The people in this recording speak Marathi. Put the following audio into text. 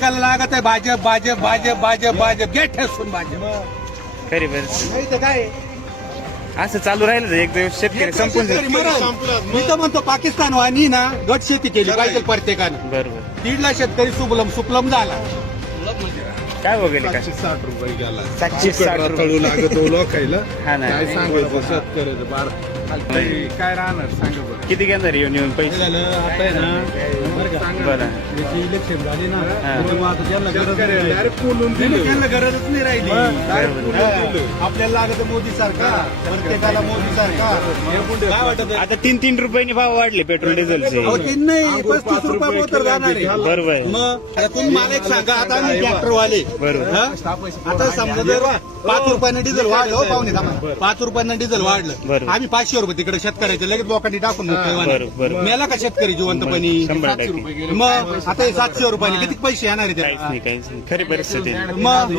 लागत आहे भाजप भाजप भाजप भाजप भाजप घे ठेसून भाजप. खरी बरं नाही तर काय असं चालू राहिलं तर एक दिवस शेतकरी संपून जाईल. शेतकरी मरण. मी तर म्हणतो पाकिस्तान वाणी ना गट शेती केली पाहिजे प्रत्येकानं. बरोबर 1.5 शेतकरी सुफलम झाला. काय वगैरे काय 760 रुपये गेला. 760 रुपये. तळू लागतो लोकायला. हा ना काय सांगायचं शेतकऱ्याचं बार काय राहणार सांगा बरं. किती घेणार येऊन पैसे झालं आता आहे ना बरं याची इलेक्शन झाली ना हा. त्यामुळे आता त्यांना गरज नाही राहिली. डायरेक्ट बोलून नाही, दिलं. त्यांना गरजच नाही राहिली. बरोबर. आपल्याला लागत मोदी सरकार प्रत्येकाला मोदी सरकार. काय वाटत आता 3-3 रुपयांनी भाव वाढले पेट्रोल डिझेलचे. अहो तीन नाही 35 रुपये मोटर जाणार आहे. बरोबर मग आता तुम्ही मला एक सांगा आता आम्ही ट्रॅक्टरवाले बरोबर. आता समजा जर 5 रुपयानं डिझेल वाढलं हो पाहुणे थांबा. 5 रुपयानं डिझेल वाढलं बरोबर. आम्ही 500 रुपये तिकडे शेतकऱ्याचे लगेच लोकांनी टाकून बरोबर. मेला का शेतकरी जिवंतपणी. 100%. मग आता हे 700 रुपयाने किती पैसे येणार आहे काहीच त्याला? नाही काहीच नाही खरी परिस्थिती आहे. मग